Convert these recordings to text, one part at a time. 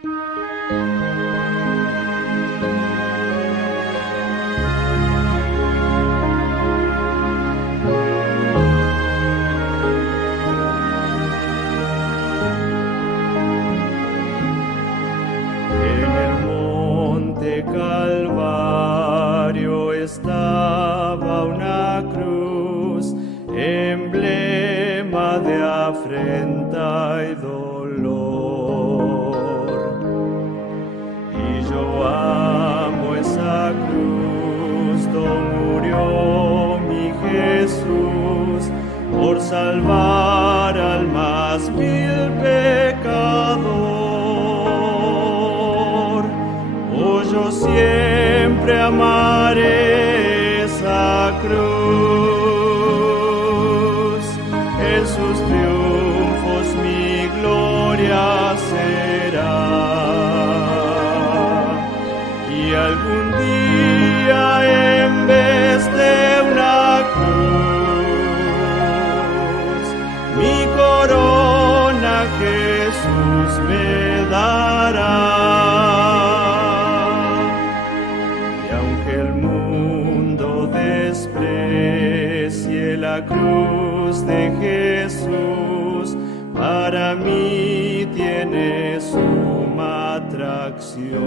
En el monte Calvario estaba una cruz, emblema de afrenta y dolor. Y yo amo esa cruz donde murió mi Jesús por salvar al más vil pecador. Oh, yo siempre amaré esa cruz, en sus triunfos mi gloria será. Y algún día en vez de una cruz, mi corona Jesús me dará. Y aunque el mundo desprecie la cruz de Jesús, para mí tiene suma atracción,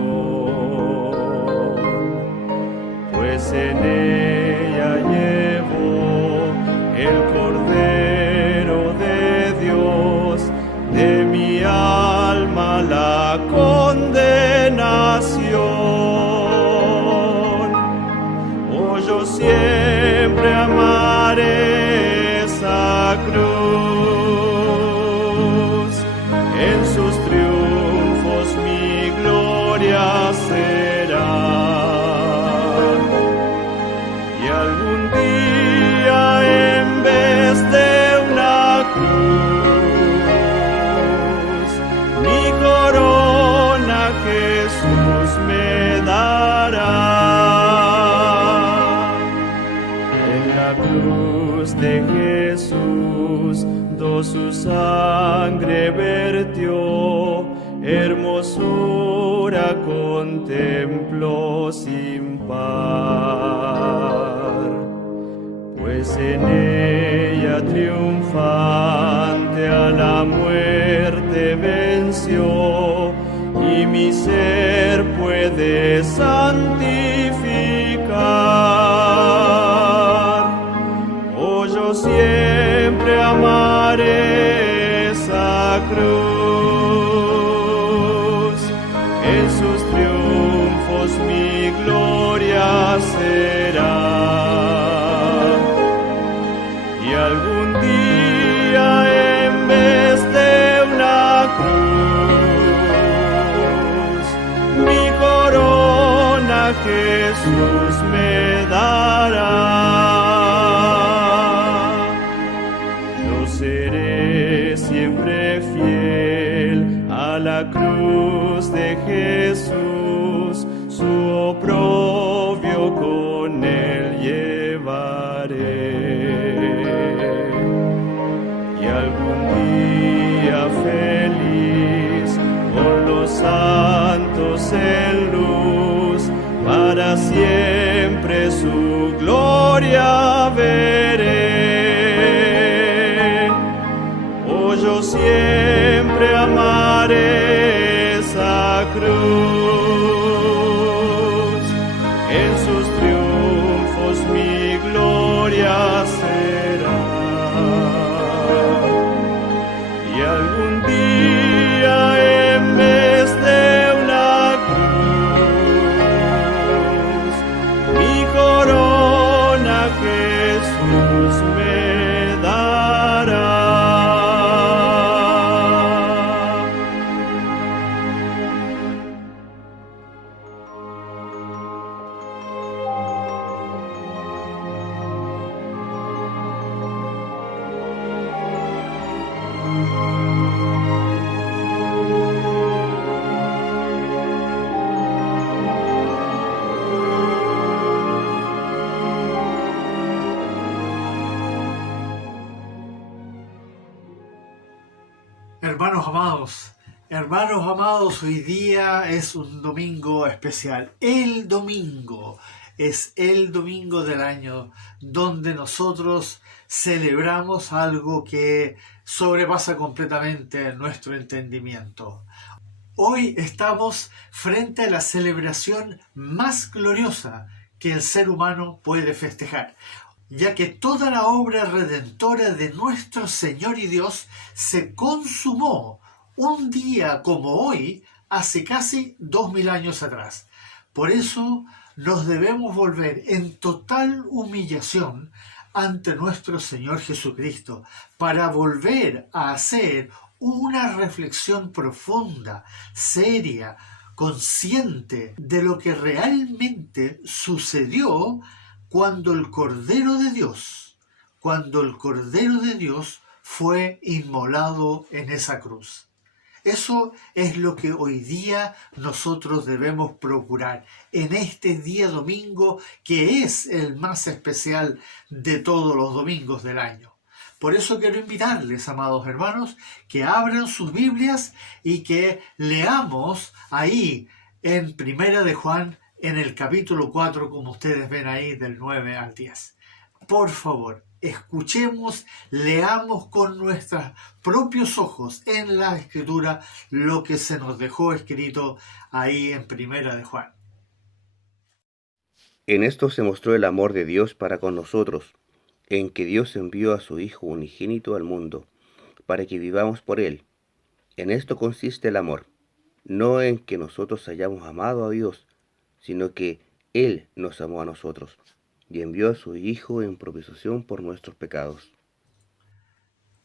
pues en ella llevo el Cordero de Dios, de mi alma la condenación. Oh, yo siempre amaré esa cruz, en sus triunfos mi gloria será. Y algún día en vez de una cruz, mi corona Jesús me dará. En la cruz de Jesús su sangre vertió, hermosura contemplo sin par, pues en ella triunfante a la muerte venció, y mi ser puede santificar. Oh, yo siempre amaré esa cruz, en sus triunfos mi gloria será. Y algún día en vez de una cruz, mi corona Jesús me dará. Seré siempre fiel a la cruz de Jesús, su oprobio con él llevaré. Y algún día feliz con los santos en luz, para siempre su gloria veré. Yo siempre amaré esa cruz, en sus triunfos mi gloria será. Y algún día en vez de una cruz, mi corona Jesús me dará. amados, hoy día es un domingo especial. El domingo es el domingo del año donde nosotros celebramos algo que sobrepasa completamente nuestro entendimiento. Hoy estamos frente a la celebración más gloriosa que el ser humano puede festejar, ya que toda la obra redentora de nuestro Señor y Dios se consumó un día como hoy, hace casi 2000 años atrás. Por eso nos debemos volver en total humillación ante nuestro Señor Jesucristo, para volver a hacer una reflexión profunda, seria, consciente de lo que realmente sucedió cuando el Cordero de Dios fue inmolado en esa cruz. Eso es lo que hoy día nosotros debemos procurar en este día domingo, que es el más especial de todos los domingos del año. Por eso quiero invitarles, amados hermanos, que abran sus Biblias y que leamos ahí en Primera de Juan, en el capítulo 4, como ustedes ven ahí, del 9 al 10. Por favor, escuchemos, leamos con nuestros propios ojos en la Escritura lo que se nos dejó escrito ahí en Primera de Juan. En esto se mostró el amor de Dios para con nosotros, en que Dios envió a su Hijo unigénito al mundo, para que vivamos por Él. En esto consiste el amor, no en que nosotros hayamos amado a Dios, sino que Él nos amó a nosotros, y envió a su Hijo en propiciación por nuestros pecados.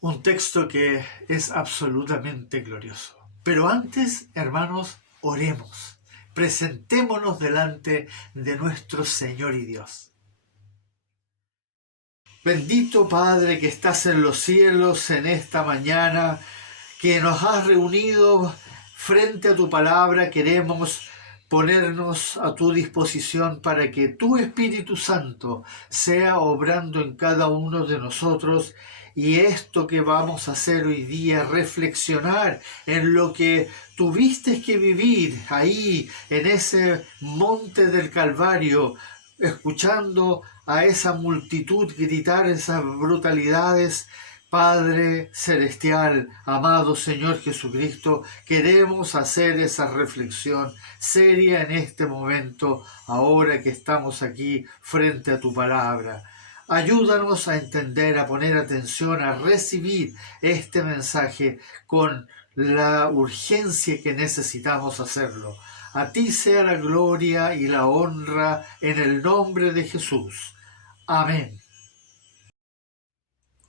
Un texto que es absolutamente glorioso. Pero antes, hermanos, oremos. Presentémonos delante de nuestro Señor y Dios. Bendito Padre que estás en los cielos en esta mañana, que nos has reunido frente a tu palabra. Queremos ponernos a tu disposición para que tu Espíritu Santo sea obrando en cada uno de nosotros, y esto que vamos a hacer hoy día, reflexionar en lo que tuviste que vivir ahí en ese monte del Calvario, escuchando a esa multitud gritar esas brutalidades. Padre Celestial, amado Señor Jesucristo, queremos hacer esa reflexión seria en este momento, ahora que estamos aquí frente a tu palabra. Ayúdanos a entender, a poner atención, a recibir este mensaje con la urgencia que necesitamos hacerlo. A ti sea la gloria y la honra en el nombre de Jesús. Amén.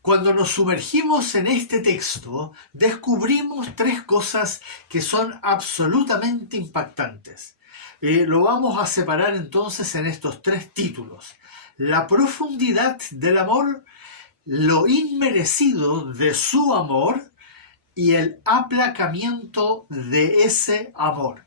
Cuando nos sumergimos en este texto, descubrimos tres cosas que son absolutamente impactantes. Lo vamos a separar entonces en estos tres títulos: la profundidad del amor, lo inmerecido de su amor y el aplacamiento de ese amor.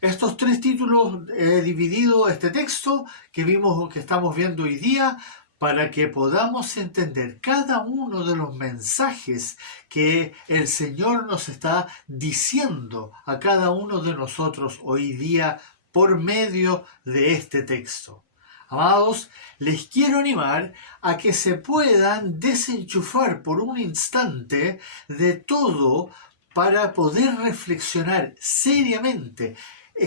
Estos tres títulos he dividido este texto que estamos viendo hoy día, para que podamos entender cada uno de los mensajes que el Señor nos está diciendo a cada uno de nosotros hoy día por medio de este texto. Amados, les quiero animar a que se puedan desenchufar por un instante de todo para poder reflexionar seriamente,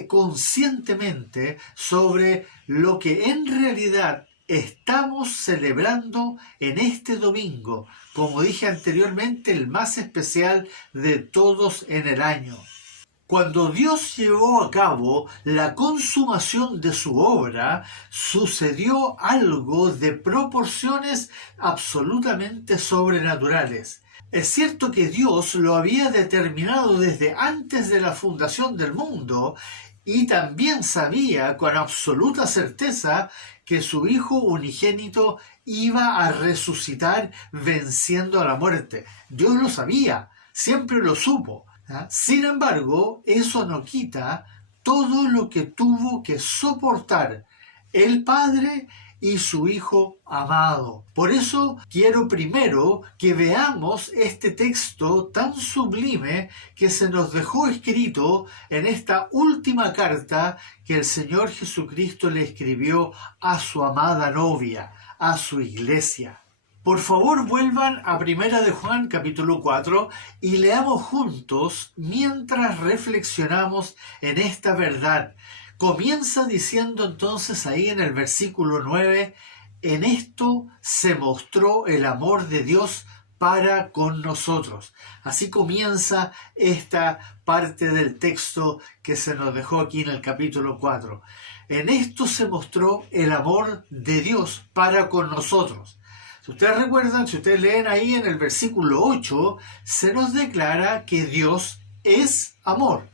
conscientemente, sobre lo que en realidad estamos celebrando en este domingo, como dije anteriormente, el más especial de todos en el año. Cuando Dios llevó a cabo la consumación de su obra, sucedió algo de proporciones absolutamente sobrenaturales. Es cierto que Dios lo había determinado desde antes de la fundación del mundo, y también sabía con absoluta certeza que su Hijo unigénito iba a resucitar venciendo a la muerte. Dios lo sabía, siempre lo supo. Sin embargo, eso no quita todo lo que tuvo que soportar el Padre y su Hijo amado. Por eso quiero primero que veamos este texto tan sublime que se nos dejó escrito en esta última carta que el Señor Jesucristo le escribió a su amada novia, a su iglesia. Por favor, vuelvan a 1 de Juan capítulo 4 y leamos juntos mientras reflexionamos en esta verdad. Comienza diciendo entonces ahí en el versículo 9, en esto se mostró el amor de Dios para con nosotros. Así comienza esta parte del texto que se nos dejó aquí en el capítulo 4. En esto se mostró el amor de Dios para con nosotros. Si ustedes recuerdan, si ustedes leen ahí en el versículo 8, se nos declara que Dios es amor.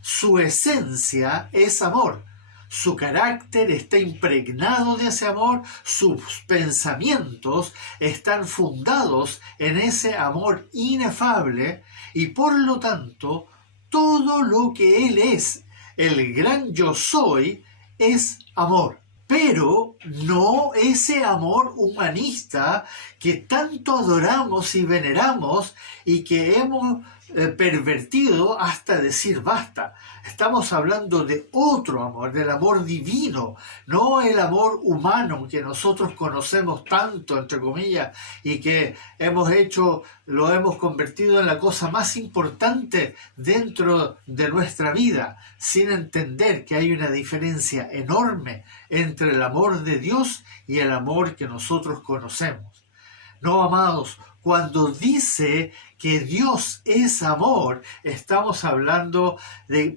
Su esencia es amor. Su carácter está impregnado de ese amor. Sus pensamientos están fundados en ese amor inefable. Y por lo tanto, todo lo que Él es, el gran yo soy, es amor. Pero no ese amor humanista que tanto adoramos y veneramos y que hemos pervertido hasta decir basta. Estamos hablando de otro amor, del amor divino, no el amor humano que nosotros conocemos tanto, entre comillas, y que lo hemos convertido en la cosa más importante dentro de nuestra vida, sin entender que hay una diferencia enorme entre el amor de Dios y el amor que nosotros conocemos. No, amados, cuando dice que Dios es amor, estamos hablando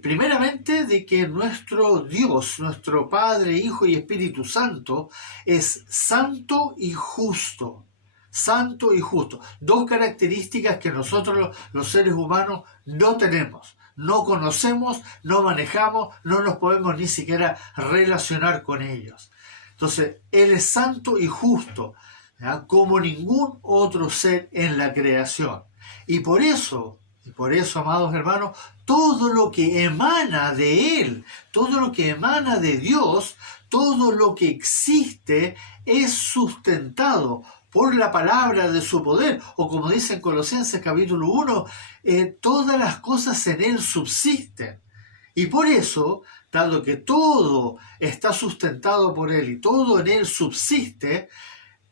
primeramente de que nuestro Dios, nuestro Padre, Hijo y Espíritu Santo, es santo y justo. Santo y justo. Dos características que nosotros los seres humanos no tenemos. No conocemos, no manejamos, no nos podemos ni siquiera relacionar con ellos. Entonces, Él es santo y justo, ¿ya? Como ningún otro ser en la creación. Y por eso, amados hermanos, todo lo que emana de Él, todo lo que emana de Dios, todo lo que existe es sustentado por la palabra de su poder, o como dice en Colosenses capítulo 1, todas las cosas en Él subsisten. Y por eso, dado que todo está sustentado por Él y todo en Él subsiste,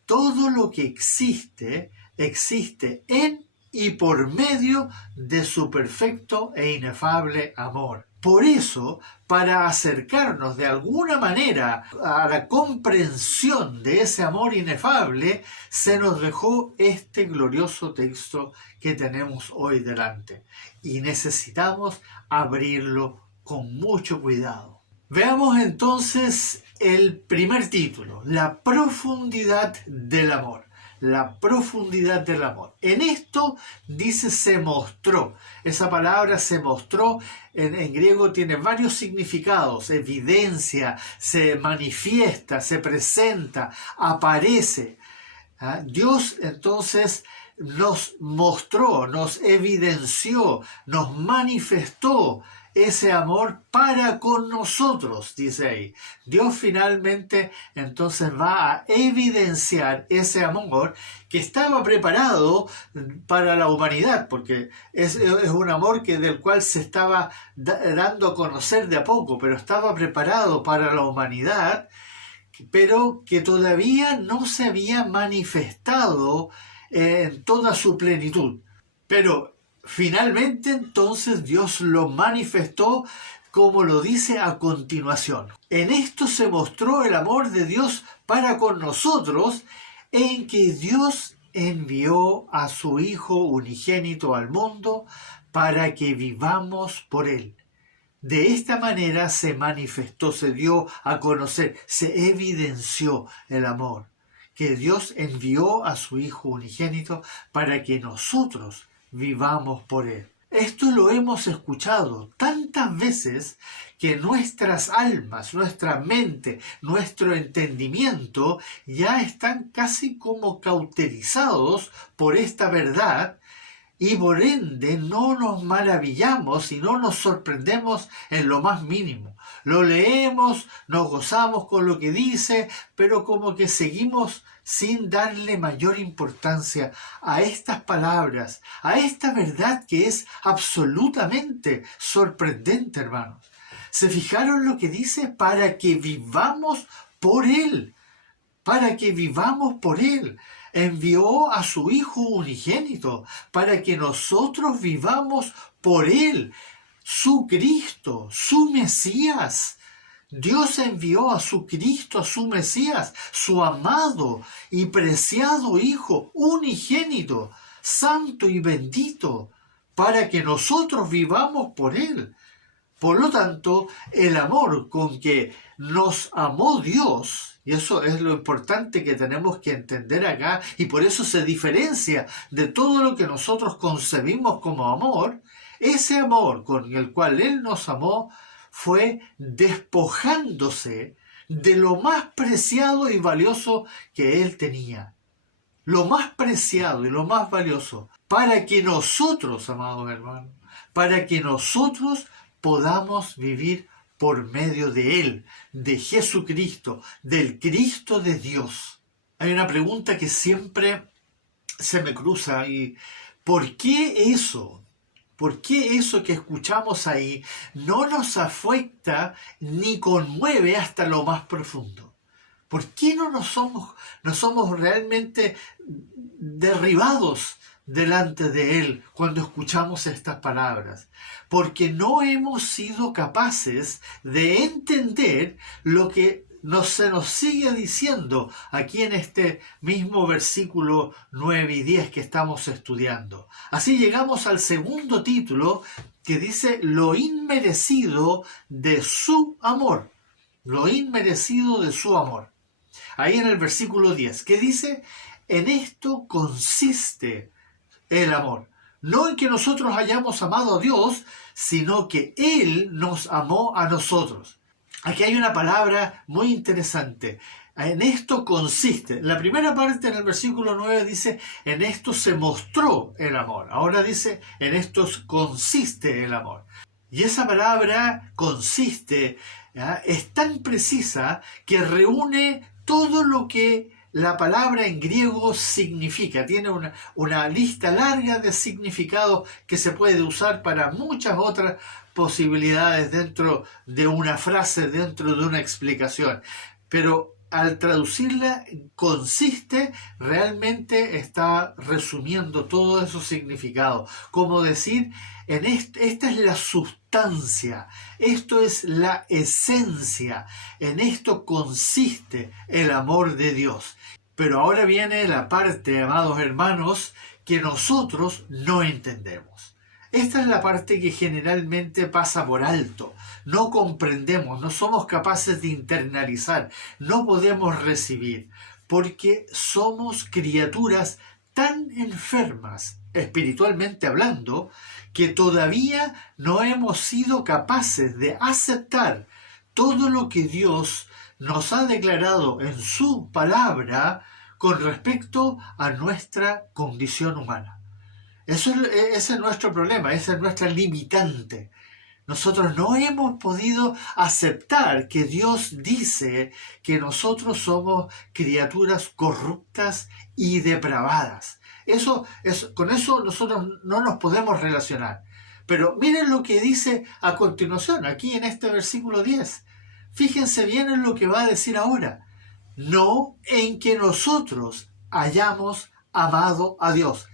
todo lo que existe, existe en y por medio de su perfecto e inefable amor. Por eso, para acercarnos de alguna manera a la comprensión de ese amor inefable, se nos dejó este glorioso texto que tenemos hoy delante. Y necesitamos abrirlo con mucho cuidado. Veamos entonces el primer título, la profundidad del amor. La profundidad del amor. En esto dice se mostró. Esa palabra se mostró en griego tiene varios significados. Evidencia, se manifiesta, se presenta, aparece. Dios entonces nos mostró, nos evidenció, nos manifestó ese amor para con nosotros, dice ahí. Dios finalmente entonces va a evidenciar ese amor que estaba preparado para la humanidad, porque es un amor del cual se estaba dando a conocer de a poco, pero estaba preparado para la humanidad, pero que todavía no se había manifestado en toda su plenitud. Pero finalmente entonces Dios lo manifestó como lo dice a continuación. En esto se mostró el amor de Dios para con nosotros, en que Dios envió a su Hijo unigénito al mundo para que vivamos por Él. De esta manera se manifestó, se dio a conocer, se evidenció el amor, que Dios envió a su Hijo unigénito para que nosotros vivamos por Él. Esto lo hemos escuchado tantas veces que nuestras almas, nuestra mente, nuestro entendimiento ya están casi como cauterizados por esta verdad, y por ende no nos maravillamos y no nos sorprendemos en lo más mínimo. Lo leemos, nos gozamos con lo que dice, pero como que seguimos sin darle mayor importancia a estas palabras, a esta verdad que es absolutamente sorprendente, hermanos. ¿Se fijaron lo que dice? Para que vivamos por Él. Para que vivamos por Él. Envió a su Hijo unigénito para que nosotros vivamos por Él, su Cristo, su Mesías. Dios envió a su Cristo, a su Mesías, su amado y preciado Hijo unigénito, santo y bendito, para que nosotros vivamos por Él. Por lo tanto, el amor con que nos amó Dios, y eso es lo importante que tenemos que entender acá, y por eso se diferencia de todo lo que nosotros concebimos como amor, ese amor con el cual Él nos amó fue despojándose de lo más preciado y valioso que Él tenía. Lo más preciado y lo más valioso, para que nosotros, amados hermanos, para que nosotros podamos vivir por medio de Él, de Jesucristo, del Cristo de Dios. Hay una pregunta que siempre se me cruza y ¿por qué eso? ¿Por qué eso que escuchamos ahí no nos afecta ni conmueve hasta lo más profundo? ¿Por qué no somos realmente derribados delante de Él cuando escuchamos estas palabras? Porque no hemos sido capaces de entender lo que se nos sigue diciendo aquí en este mismo versículo 9 y 10 que estamos estudiando. Así llegamos al segundo título que dice lo inmerecido de su amor. Lo inmerecido de su amor. Ahí en el versículo 10, que dice, en esto consiste el amor. No en que nosotros hayamos amado a Dios, sino que Él nos amó a nosotros. Aquí hay una palabra muy interesante. En esto consiste. La primera parte en el versículo 9 dice, en esto se mostró el amor. Ahora dice, en esto consiste el amor. Y esa palabra consiste, es tan precisa que reúne todo lo que la palabra en griego significa. Tiene una lista larga de significados que se puede usar para muchas otras posibilidades dentro de una frase, dentro de una explicación. Pero al traducirla, consiste, realmente está resumiendo todos esos significados. Como decir, esta es la sustancia, esto es la esencia, en esto consiste el amor de Dios. Pero ahora viene la parte, amados hermanos, que nosotros no entendemos. Esta es la parte que generalmente pasa por alto. No comprendemos, no somos capaces de internalizar, no podemos recibir, porque somos criaturas tan enfermas, espiritualmente hablando, que todavía no hemos sido capaces de aceptar todo lo que Dios nos ha declarado en su palabra con respecto a nuestra condición humana. Ese es nuestro problema, esa es nuestra limitante. Nosotros no hemos podido aceptar que Dios dice que nosotros somos criaturas corruptas y depravadas. Con eso nosotros no nos podemos relacionar. Pero miren lo que dice a continuación, aquí en este versículo 10. Fíjense bien en lo que va a decir ahora. No en que nosotros hayamos amado a Dios.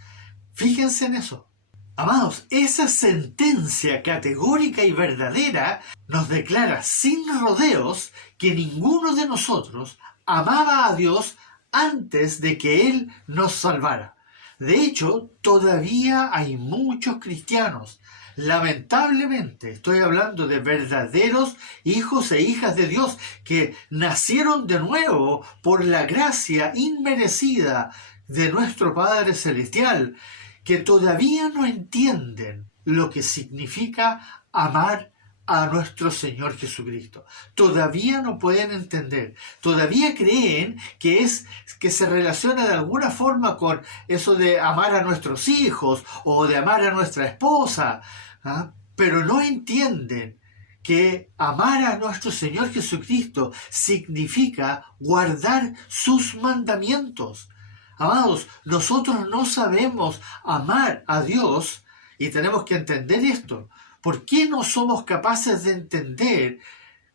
Fíjense en eso. Amados, esa sentencia categórica y verdadera nos declara sin rodeos que ninguno de nosotros amaba a Dios antes de que Él nos salvara. De hecho, todavía hay muchos cristianos, lamentablemente, estoy hablando de verdaderos hijos e hijas de Dios que nacieron de nuevo por la gracia inmerecida de nuestro Padre Celestial, que todavía no entienden lo que significa amar a nuestro Señor Jesucristo. Todavía no pueden entender, todavía creen que se relaciona de alguna forma con eso de amar a nuestros hijos o de amar a nuestra esposa, ¿ah? Pero no entienden que amar a nuestro Señor Jesucristo significa guardar sus mandamientos. Amados, nosotros no sabemos amar a Dios y tenemos que entender esto. ¿Por qué no somos capaces de entender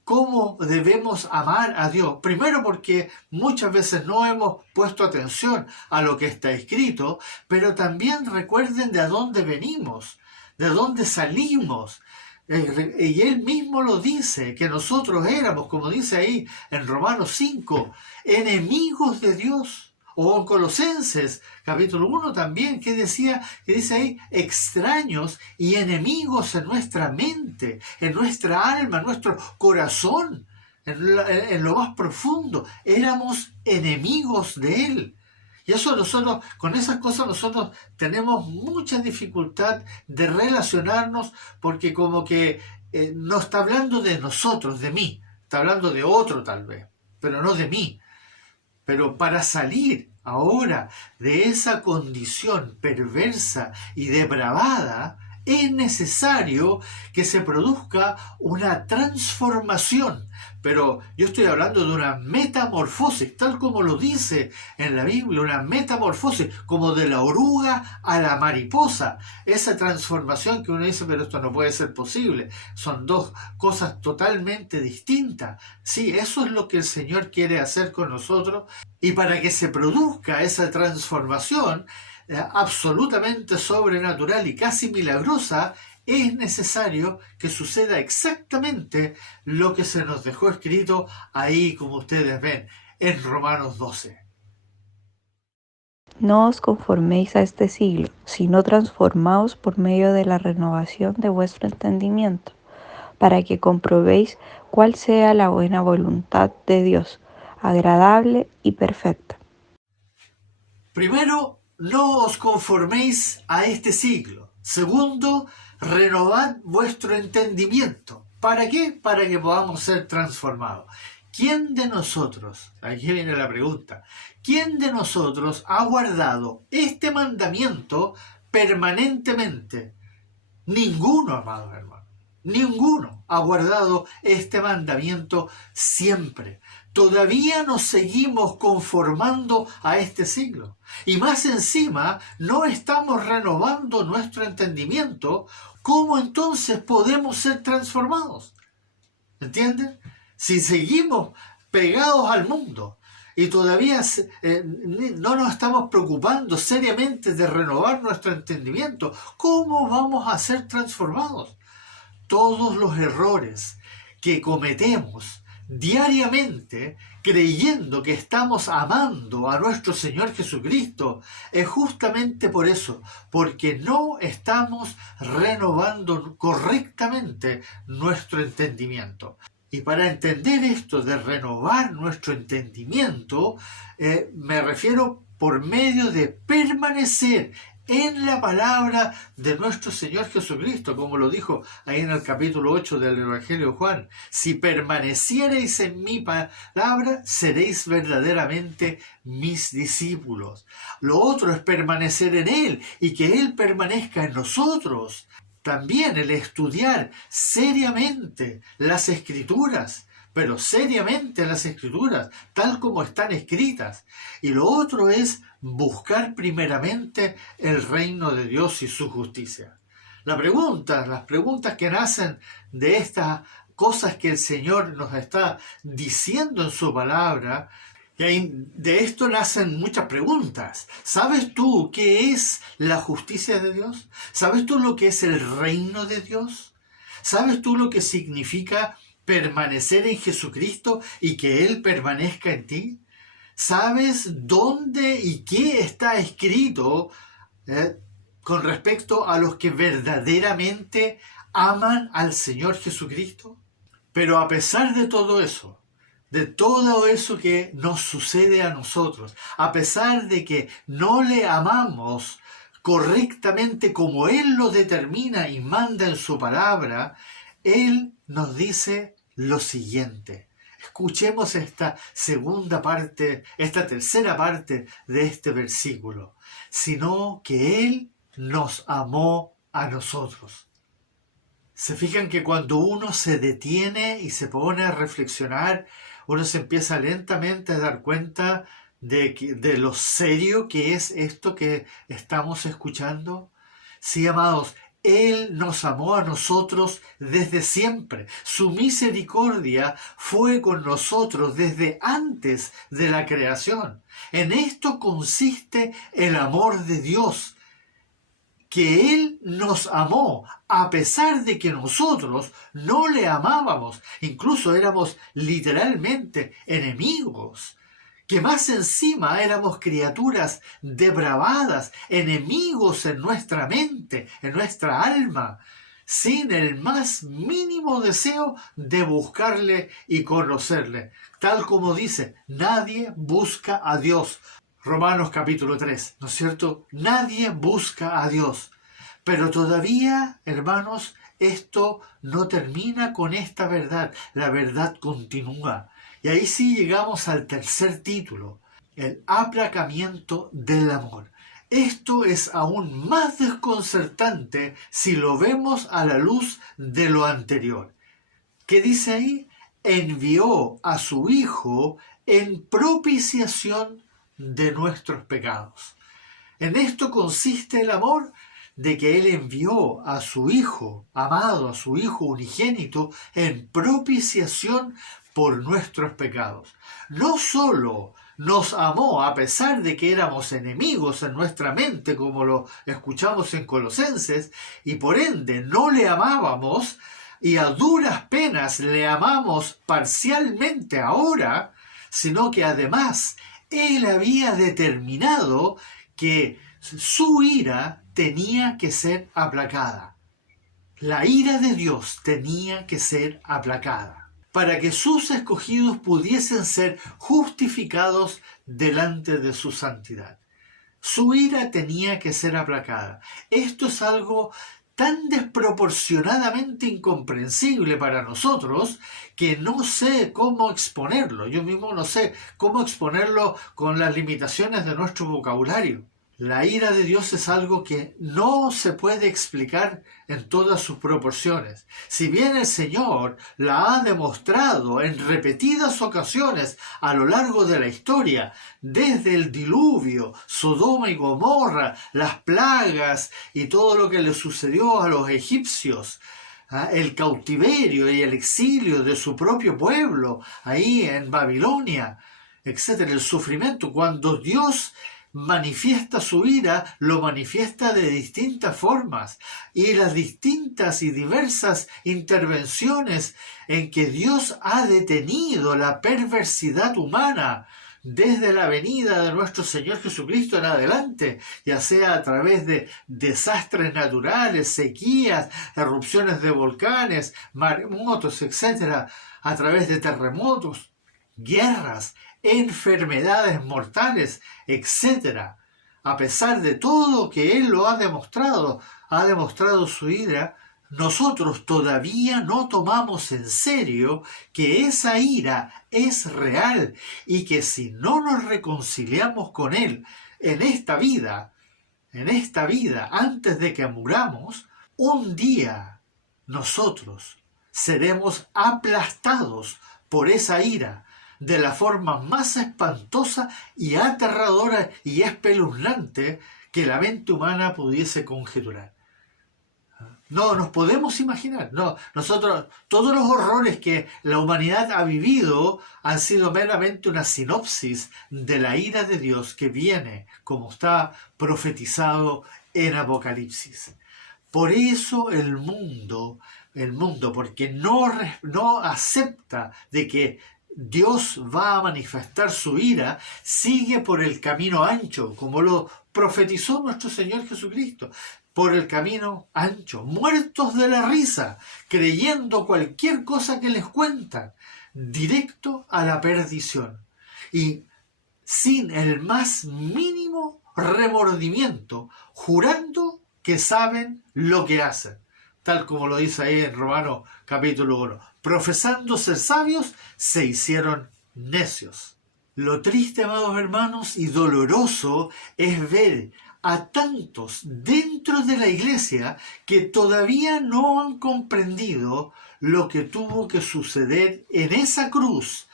cómo debemos amar a Dios? Primero porque muchas veces no hemos puesto atención a lo que está escrito, pero también recuerden de dónde venimos, de dónde salimos. Y él mismo lo dice, que nosotros éramos, como dice ahí en Romanos 5, enemigos de Dios. O en Colosenses, capítulo 1 también, que dice ahí, extraños y enemigos en nuestra mente, en nuestra alma, en nuestro corazón, en lo más profundo. Éramos enemigos de Él. Y eso nosotros, con esas cosas nosotros tenemos mucha dificultad de relacionarnos porque como que no está hablando de nosotros, de mí, está hablando de otro tal vez, pero no de mí. Pero para salir ahora de esa condición perversa y depravada, es necesario que se produzca una transformación. Pero yo estoy hablando de una metamorfosis, tal como lo dice en la Biblia, una metamorfosis, como de la oruga a la mariposa. Esa transformación que uno dice, pero esto no puede ser posible. Son dos cosas totalmente distintas. Sí, eso es lo que el Señor quiere hacer con nosotros. Y para que se produzca esa transformación absolutamente sobrenatural y casi milagrosa, es necesario que suceda exactamente lo que se nos dejó escrito ahí, como ustedes ven, en Romanos 12. No os conforméis a este siglo, sino transformaos por medio de la renovación de vuestro entendimiento, para que comprobéis cuál sea la buena voluntad de Dios, agradable y perfecta. Primero, no os conforméis a este siglo. Segundo, renovad vuestro entendimiento. ¿Para qué? Para que podamos ser transformados. ¿Quién de nosotros, aquí viene la pregunta, quién de nosotros ha guardado este mandamiento permanentemente? Ninguno, amado hermano. Ninguno ha guardado este mandamiento siempre. Todavía nos seguimos conformando a este siglo. Y más encima, no estamos renovando nuestro entendimiento. ¿Cómo entonces podemos ser transformados? ¿Entienden? Si seguimos pegados al mundo y todavía no nos estamos preocupando seriamente de renovar nuestro entendimiento, ¿cómo vamos a ser transformados? Todos los errores que cometemos diariamente creyendo que estamos amando a nuestro Señor Jesucristo es justamente por eso, porque no estamos renovando correctamente nuestro entendimiento. Y para entender esto de renovar nuestro entendimiento, me refiero por medio de permanecer en la palabra de nuestro Señor Jesucristo, como lo dijo ahí en el capítulo 8 del Evangelio de Juan. Si permaneciereis en mi palabra, seréis verdaderamente mis discípulos. Lo otro es permanecer en Él y que Él permanezca en nosotros. También el estudiar seriamente las Escrituras, pero seriamente las Escrituras, tal como están escritas. Y lo otro es buscar primeramente el reino de Dios y su justicia. Las preguntas que nacen de estas cosas que el Señor nos está diciendo en su palabra, y de esto nacen muchas preguntas. ¿Sabes tú qué es la justicia de Dios? ¿Sabes tú lo que es el reino de Dios? ¿Sabes tú lo que significa permanecer en Jesucristo y que Él permanezca en ti? ¿Sabes dónde y qué está escrito con respecto a los que verdaderamente aman al Señor Jesucristo? Pero a pesar de todo eso, de todo eso que nos sucede a nosotros, a pesar de que no le amamos correctamente como Él lo determina y manda en su palabra, Él nos dice lo siguiente. Escuchemos esta segunda parte, esta tercera parte de este versículo. Sino que Él nos amó a nosotros. Se fijan que cuando uno se detiene y se pone a reflexionar, uno se empieza lentamente a dar cuenta de lo serio que es esto que estamos escuchando. Sí, amados, Él nos amó a nosotros desde siempre. Su misericordia fue con nosotros desde antes de la creación. En esto consiste el amor de Dios, que Él nos amó a pesar de que nosotros no le amábamos. Incluso éramos literalmente enemigos. Que más encima éramos criaturas depravadas, enemigos en nuestra mente, en nuestra alma, sin el más mínimo deseo de buscarle y conocerle. Tal como dice, nadie busca a Dios. Romanos capítulo 3, ¿no es cierto? Nadie busca a Dios. Pero todavía, hermanos, esto no termina con esta verdad. La verdad continúa. Y ahí sí llegamos al tercer título, el aplacamiento del amor. Esto es aún más desconcertante si lo vemos a la luz de lo anterior. ¿Qué dice ahí? Envió a su Hijo en propiciación de nuestros pecados. En esto consiste el amor, de que Él envió a su Hijo amado, a su Hijo unigénito, en propiciación por nuestros pecados. No solo nos amó a pesar de que éramos enemigos en nuestra mente, como lo escuchamos en Colosenses, y por ende no le amábamos, y a duras penas le amamos parcialmente ahora, sino que además Él había determinado que su ira tenía que ser aplacada. La ira de Dios tenía que ser aplacada para que sus escogidos pudiesen ser justificados delante de su santidad. Su ira tenía que ser aplacada. Esto es algo tan desproporcionadamente incomprensible para nosotros que no sé cómo exponerlo. Yo mismo no sé cómo exponerlo con las limitaciones de nuestro vocabulario. La ira de Dios es algo que no se puede explicar en todas sus proporciones. Si bien el Señor la ha demostrado en repetidas ocasiones a lo largo de la historia, desde el diluvio, Sodoma y Gomorra, las plagas y todo lo que le sucedió a los egipcios, el cautiverio y el exilio de su propio pueblo, ahí en Babilonia, etc., el sufrimiento, cuando Dios manifiesta su ira, lo manifiesta de distintas formas, y las distintas y diversas intervenciones en que Dios ha detenido la perversidad humana desde la venida de nuestro Señor Jesucristo en adelante, ya sea a través de desastres naturales, sequías, erupciones de volcanes, maremotos, etc., a través de terremotos, guerras, enfermedades mortales, etc. A pesar de todo que Él lo ha demostrado su ira, nosotros todavía no tomamos en serio que esa ira es real y que si no nos reconciliamos con Él en esta vida, antes de que muramos, un día nosotros seremos aplastados por esa ira de la forma más espantosa y aterradora y espeluznante que la mente humana pudiese conjeturar. No nos podemos imaginar. No, nosotros, todos los horrores que la humanidad ha vivido han sido meramente una sinopsis de la ira de Dios que viene, como está profetizado en Apocalipsis. Por eso el mundo, porque no acepta de que Dios va a manifestar su ira, sigue por el camino ancho, como lo profetizó nuestro Señor Jesucristo, por el camino ancho, muertos de la risa, creyendo cualquier cosa que les cuentan, directo a la perdición, y sin el más mínimo remordimiento, jurando que saben lo que hacen. tal como lo dice ahí en Romanos capítulo 1. Profesando ser sabios, se hicieron necios. Lo triste, amados hermanos, y doloroso es ver a tantos dentro de la iglesia que todavía no han comprendido lo que tuvo que suceder en esa cruz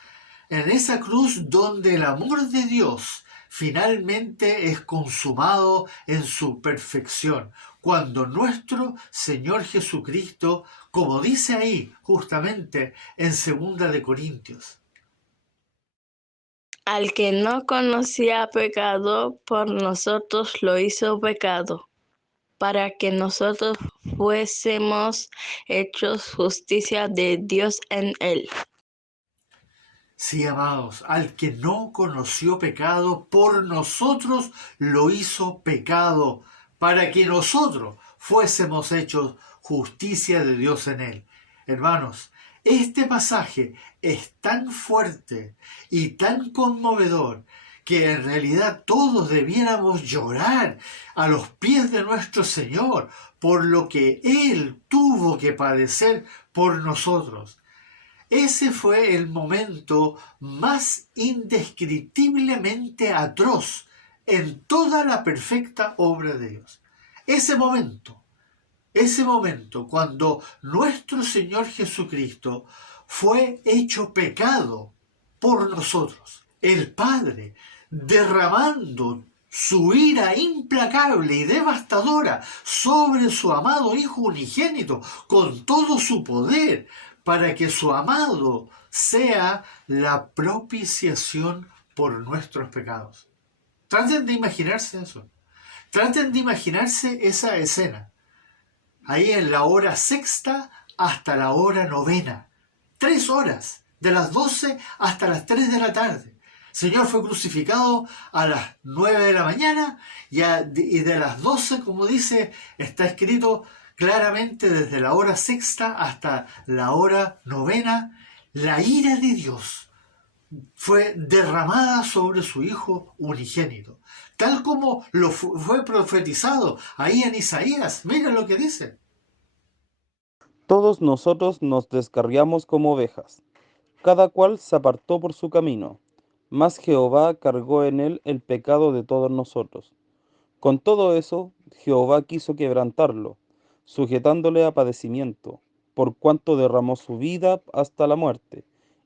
donde el amor de Dios finalmente es consumado en su perfección, cuando nuestro Señor Jesucristo, como dice ahí justamente en 2 de Corintios, al que no conocía pecado, por nosotros lo hizo pecado, para que nosotros fuésemos hechos justicia de Dios en él. sí, amados, al que no conoció pecado, por nosotros lo hizo pecado, para que nosotros fuésemos hechos justicia de Dios en él. Hermanos, este pasaje es tan fuerte y tan conmovedor que en realidad todos debiéramos llorar a los pies de nuestro Señor por lo que Él tuvo que padecer por nosotros. Ese fue el momento más indescriptiblemente atroz en toda la perfecta obra de Dios. Ese momento cuando nuestro Señor Jesucristo fue hecho pecado por nosotros. El Padre, derramando su ira implacable y devastadora sobre su amado Hijo unigénito con todo su poder, para que su amado sea la propiciación por nuestros pecados. Traten de imaginarse eso. Traten de imaginarse esa escena. Ahí en la hora sexta hasta la hora novena. 3 horas, de las 12 hasta las 3 de la tarde. El Señor fue crucificado a las 9 de la mañana y de las 12, como dice, está escrito claramente desde la hora sexta hasta la hora novena, la ira de Dios fue derramada sobre su Hijo unigénito, tal como lo fue profetizado ahí en Isaías. Miren lo que dice. Todos nosotros nos descarriamos como ovejas, cada cual se apartó por su camino, mas Jehová cargó en él el pecado de todos nosotros. Con todo eso, Jehová quiso quebrantarlo, sujetándole a padecimiento, por cuanto derramó su vida hasta la muerte,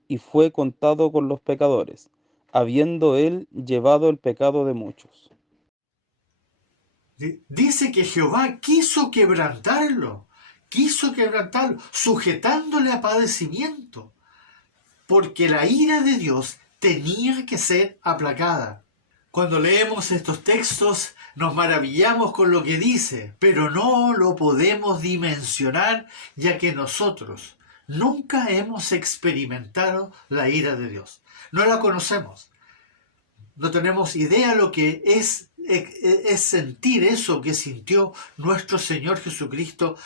y fue contado con los pecadores, habiendo él llevado el pecado de muchos. Dice que Jehová quiso quebrantarlo, sujetándole a padecimiento, porque la ira de Dios tenía que ser aplacada. Cuando leemos estos textos nos maravillamos con lo que dice, pero no lo podemos dimensionar, ya que nosotros nunca hemos experimentado la ira de Dios. No la conocemos. No tenemos idea lo que es sentir eso que sintió nuestro Señor Jesucristo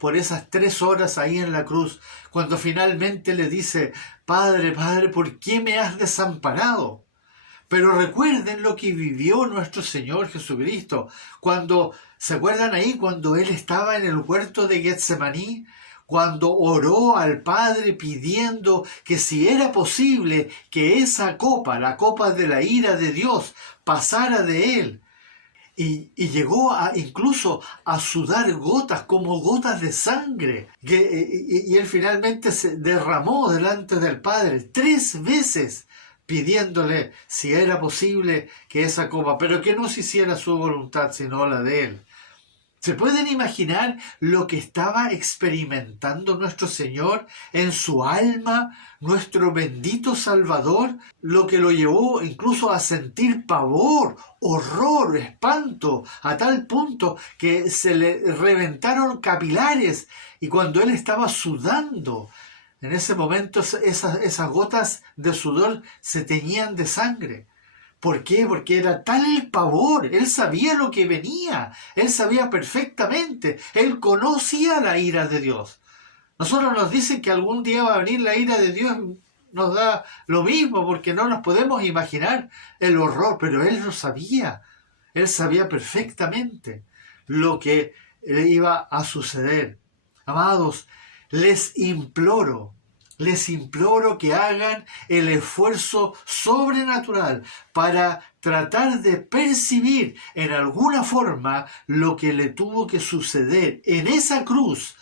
por esas 3 horas ahí en la cruz, cuando finalmente le dice: Padre, Padre, ¿por qué me has desamparado? Pero recuerden lo que vivió nuestro Señor Jesucristo. ¿Se acuerdan ahí cuando Él estaba en el huerto de Getsemaní? Cuando oró al Padre pidiendo que si era posible que esa copa, la copa de la ira de Dios, pasara de Él. Y llegó incluso a sudar gotas, como gotas de sangre. Y Él finalmente se derramó delante del Padre 3 veces, pidiéndole si era posible que esa copa, pero que no se hiciera su voluntad sino la de Él. ¿Se pueden imaginar lo que estaba experimentando nuestro Señor en su alma, nuestro bendito Salvador? Lo que lo llevó incluso a sentir pavor, horror, espanto, a tal punto que se le reventaron capilares, y cuando Él estaba sudando, en ese momento esas gotas de sudor se teñían de sangre. ¿Por qué? Porque era tal el pavor. Él sabía lo que venía. Él sabía perfectamente. Él conocía la ira de Dios. Nosotros nos dicen que algún día va a venir la ira de Dios. Nos da lo mismo porque no nos podemos imaginar el horror. Pero Él lo sabía. Él sabía perfectamente lo que le iba a suceder. Amados, les imploro que hagan el esfuerzo sobrenatural para tratar de percibir en alguna forma lo que le tuvo que suceder en esa cruz,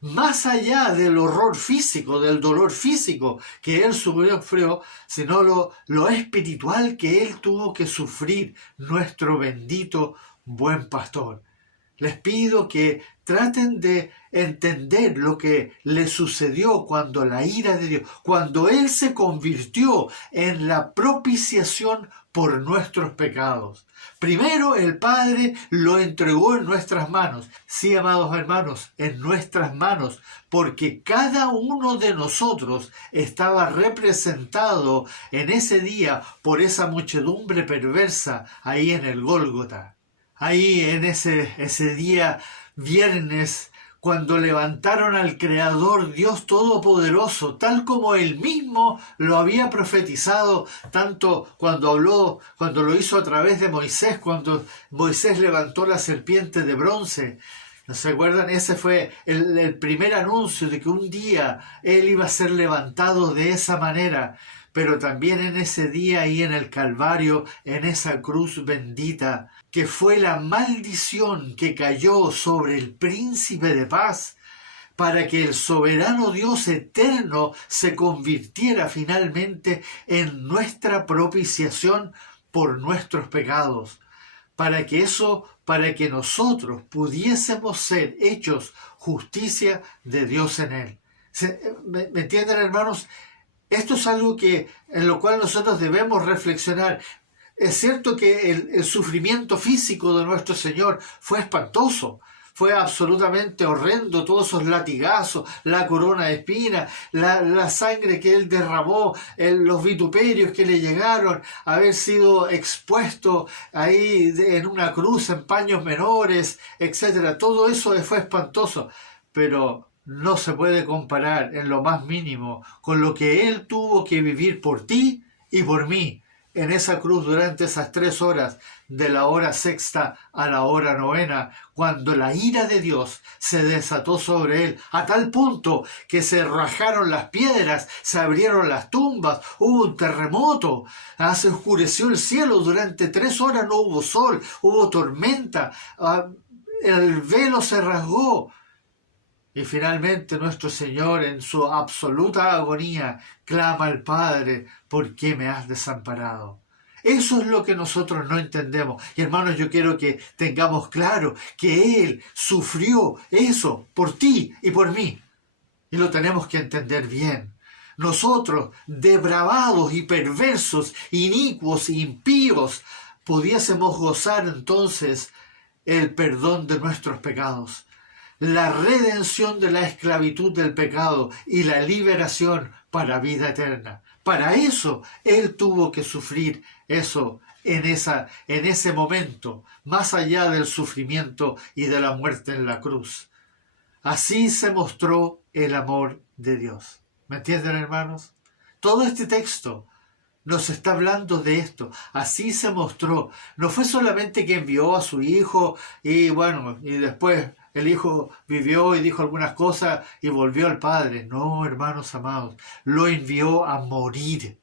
más allá del horror físico, del dolor físico que él sufrió, sino lo espiritual que él tuvo que sufrir, nuestro bendito buen pastor. Les pido que traten de entender lo que le sucedió cuando la ira de Dios, cuando Él se convirtió en la propiciación por nuestros pecados. Primero el Padre lo entregó en nuestras manos. Sí, amados hermanos, en nuestras manos, porque cada uno de nosotros estaba representado en ese día por esa muchedumbre perversa ahí en el Gólgota. Ahí en ese día viernes, cuando levantaron al Creador Dios Todopoderoso, tal como Él mismo lo había profetizado, tanto cuando lo hizo a través de Moisés, cuando Moisés levantó la serpiente de bronce. ¿No se acuerdan? Ese fue el primer anuncio de que un día Él iba a ser levantado de esa manera. Pero también en ese día ahí en el Calvario, en esa cruz bendita, que fue la maldición que cayó sobre el príncipe de paz, para que el soberano Dios eterno se convirtiera finalmente en nuestra propiciación por nuestros pecados, para que nosotros pudiésemos ser hechos justicia de Dios en Él. ¿Me entienden, hermanos? Esto es algo en lo cual nosotros debemos reflexionar. Es cierto que el sufrimiento físico de nuestro Señor fue espantoso, fue absolutamente horrendo, todos esos latigazos, la corona de espinas, la sangre que Él derramó, los vituperios que le llegaron, haber sido expuesto ahí en una cruz en paños menores, etc. Todo eso fue espantoso, pero no se puede comparar en lo más mínimo con lo que Él tuvo que vivir por ti y por mí en esa cruz durante esas 3 horas, de la hora sexta a la hora novena, cuando la ira de Dios se desató sobre Él, a tal punto que se rajaron las piedras, se abrieron las tumbas, hubo un terremoto, se oscureció el cielo, durante 3 horas no hubo sol, hubo tormenta, el velo se rasgó. Y finalmente nuestro Señor, en su absoluta agonía, clama al Padre: ¿por qué me has desamparado? Eso es lo que nosotros no entendemos. Y hermanos, yo quiero que tengamos claro que Él sufrió eso por ti y por mí. Y lo tenemos que entender bien. Nosotros, depravados y perversos, inicuos e impíos, pudiésemos gozar entonces el perdón de nuestros pecados, la redención de la esclavitud del pecado y la liberación para vida eterna. Para eso Él tuvo que sufrir eso en ese momento, más allá del sufrimiento y de la muerte en la cruz. Así se mostró el amor de Dios. ¿Me entienden, hermanos? Todo este texto nos está hablando de esto. Así se mostró. No fue solamente que envió a su hijo y después el hijo vivió y dijo algunas cosas y volvió al Padre. No, hermanos amados, lo envió a morir.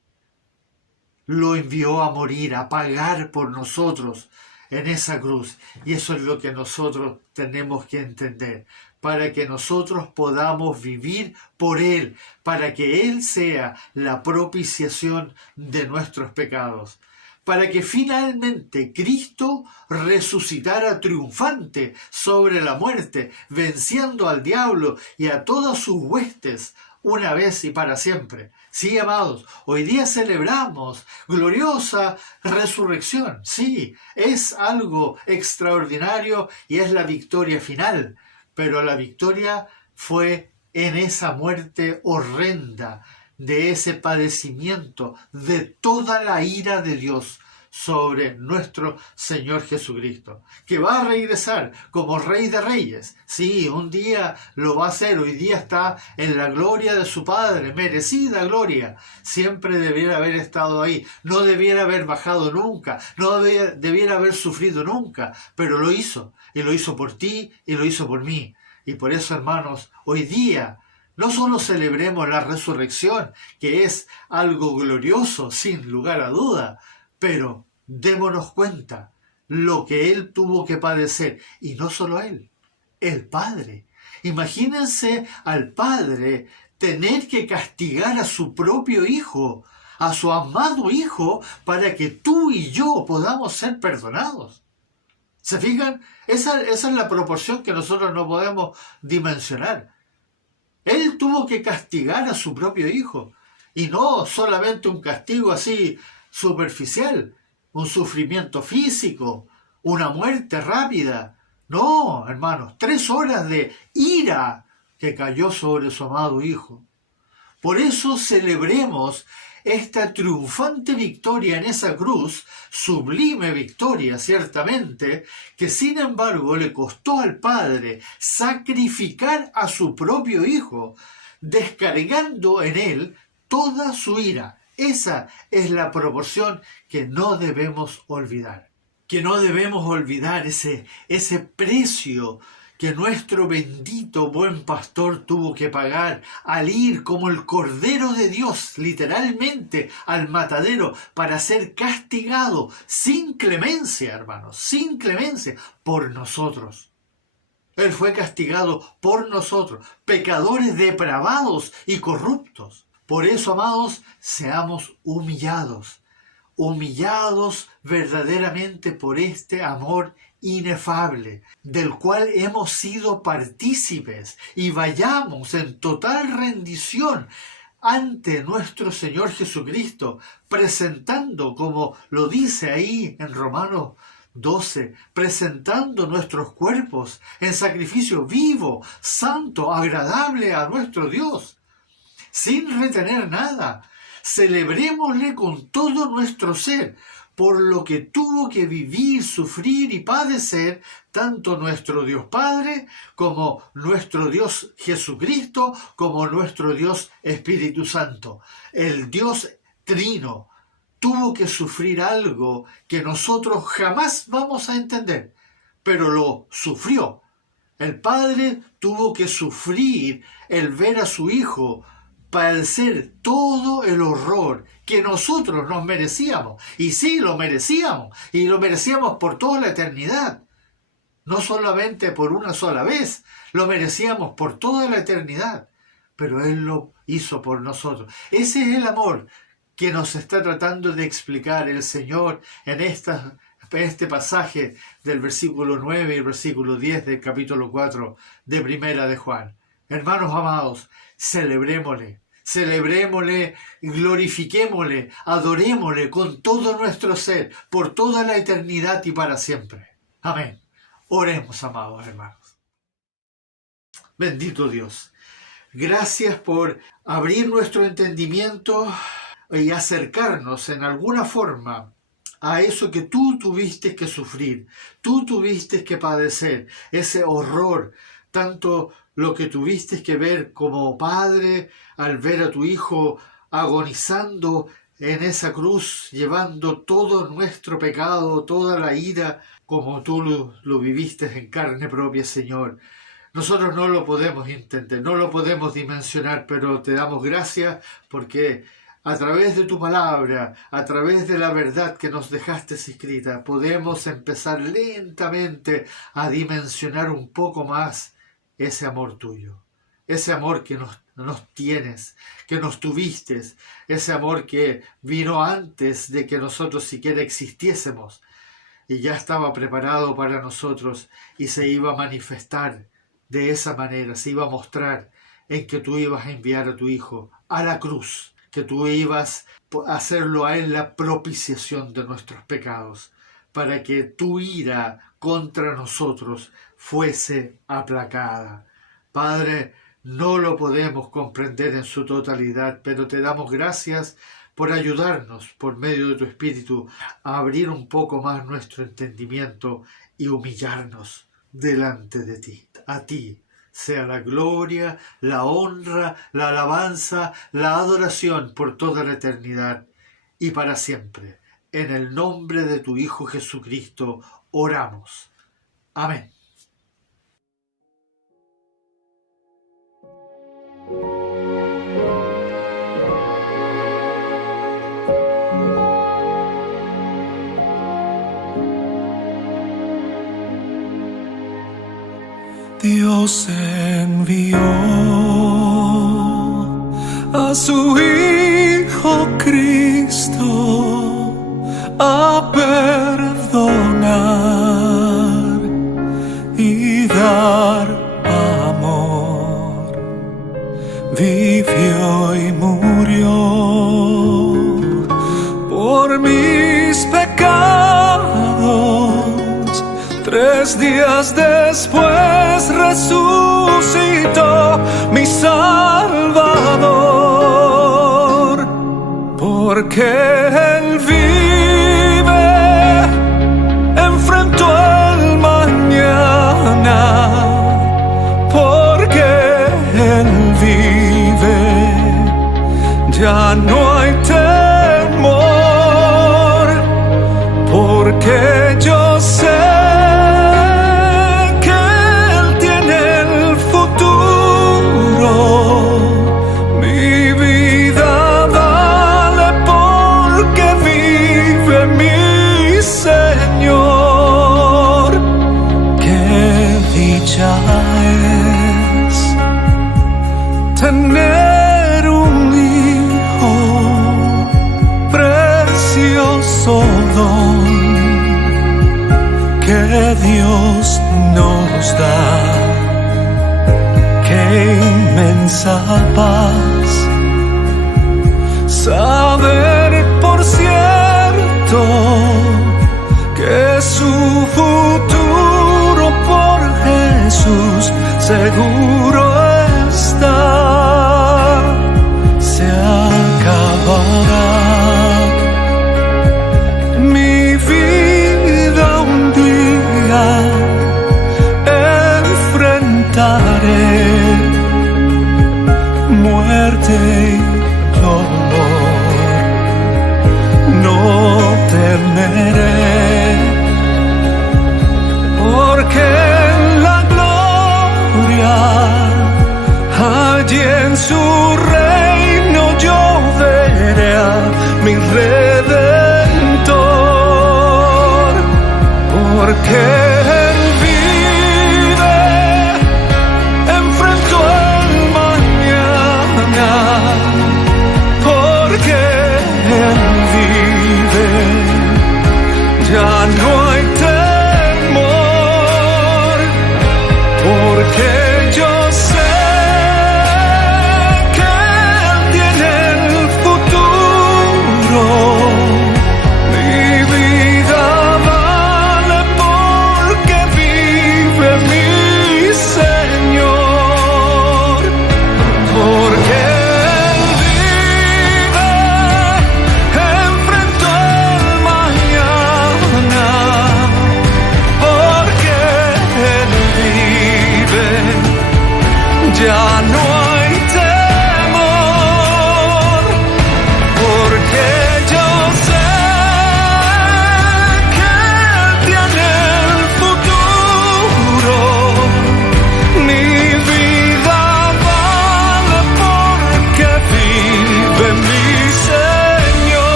Lo envió a morir, a pagar por nosotros en esa cruz. Y eso es lo que nosotros tenemos que entender, para que nosotros podamos vivir por Él, para que Él sea la propiciación de nuestros pecados, para que finalmente Cristo resucitara triunfante sobre la muerte, venciendo al diablo y a todas sus huestes, una vez y para siempre. Sí, amados, hoy día celebramos gloriosa resurrección. Sí, es algo extraordinario y es la victoria final, pero la victoria fue en esa muerte horrenda, de ese padecimiento, de toda la ira de Dios sobre nuestro Señor Jesucristo, que va a regresar como Rey de Reyes. Sí, un día lo va a hacer. Hoy día está en la gloria de su Padre, merecida gloria. Siempre debiera haber estado ahí. No debiera haber bajado nunca. No debiera haber sufrido nunca. Pero lo hizo. Y lo hizo por ti y lo hizo por mí. Y por eso, hermanos, hoy día no solo celebremos la resurrección, que es algo glorioso, sin lugar a duda, pero démonos cuenta lo que Él tuvo que padecer. Y no solo Él, el Padre. Imagínense al Padre tener que castigar a su propio Hijo, a su amado Hijo, para que tú y yo podamos ser perdonados. ¿Se fijan? Esa es la proporción que nosotros no podemos dimensionar. Él tuvo que castigar a su propio Hijo. Y no solamente un castigo así superficial, un sufrimiento físico, una muerte rápida. No, hermanos, 3 horas de ira que cayó sobre su amado Hijo. Por eso celebremos esta triunfante victoria en esa cruz, sublime victoria ciertamente, que sin embargo le costó al Padre sacrificar a su propio Hijo, descargando en él toda su ira. Esa es la proporción que no debemos olvidar. Que no debemos olvidar ese precio que nuestro bendito buen pastor tuvo que pagar al ir como el Cordero de Dios, literalmente, al matadero, para ser castigado sin clemencia, hermanos, sin clemencia, por nosotros. Él fue castigado por nosotros, pecadores depravados y corruptos. Por eso, amados, seamos humillados verdaderamente por este amor inefable, del cual hemos sido partícipes, y vayamos en total rendición ante nuestro Señor Jesucristo, presentando, como lo dice ahí en Romanos 12, presentando nuestros cuerpos en sacrificio vivo, santo, agradable a nuestro Dios, sin retener nada. Celebrémosle con todo nuestro ser, por lo que tuvo que vivir, sufrir y padecer tanto nuestro Dios Padre, como nuestro Dios Jesucristo, como nuestro Dios Espíritu Santo. El Dios Trino tuvo que sufrir algo que nosotros jamás vamos a entender, pero lo sufrió. El Padre tuvo que sufrir el ver a su Hijo padecer todo el horror que nosotros nos merecíamos. Y sí, lo merecíamos. Y lo merecíamos por toda la eternidad. No solamente por una sola vez. Lo merecíamos por toda la eternidad. Pero Él lo hizo por nosotros. Ese es el amor que nos está tratando de explicar el Señor en este pasaje del versículo 9 y el versículo 10 del capítulo 4 de Primera de Juan. Hermanos amados, celebrémosle, glorifiquémosle, adorémosle con todo nuestro ser, por toda la eternidad y para siempre. Amén. Oremos, amados hermanos. Bendito Dios, gracias por abrir nuestro entendimiento y acercarnos en alguna forma a eso que tú tuviste que sufrir, tú tuviste que padecer, ese horror, tanto lo que tuviste que ver como padre al ver a tu Hijo agonizando en esa cruz, llevando todo nuestro pecado, toda la ira, como tú lo viviste en carne propia, Señor. Nosotros no lo podemos entender, no lo podemos dimensionar, pero te damos gracias porque a través de tu palabra, a través de la verdad que nos dejaste escrita, podemos empezar lentamente a dimensionar un poco más ese amor tuyo, ese amor que nos tienes, que nos tuviste, ese amor que vino antes de que nosotros siquiera existiésemos y ya estaba preparado para nosotros y se iba a manifestar de esa manera, se iba a mostrar en que tú ibas a enviar a tu Hijo a la cruz, que tú ibas a hacerlo a Él la propiciación de nuestros pecados, para que tu ira contra nosotros fuese aplacada. Padre, no lo podemos comprender en su totalidad, pero te damos gracias por ayudarnos, por medio de tu Espíritu, a abrir un poco más nuestro entendimiento y humillarnos delante de ti. A ti sea la gloria, la honra, la alabanza, la adoración por toda la eternidad y para siempre. En el nombre de tu Hijo Jesucristo oramos. Amén. Dios envió a su Hijo Cristo a perdonar y dar amor. Vivió y murió por mis pecados. 3 días después resucitó mi Salvador, porque Él vive, enfrentó el mañana, porque Él vive, ya no hay temor, porque yo sé tener un hijo, precioso don que Dios nos da. Qué inmensa paz saber por cierto que su futuro por Jesús seguro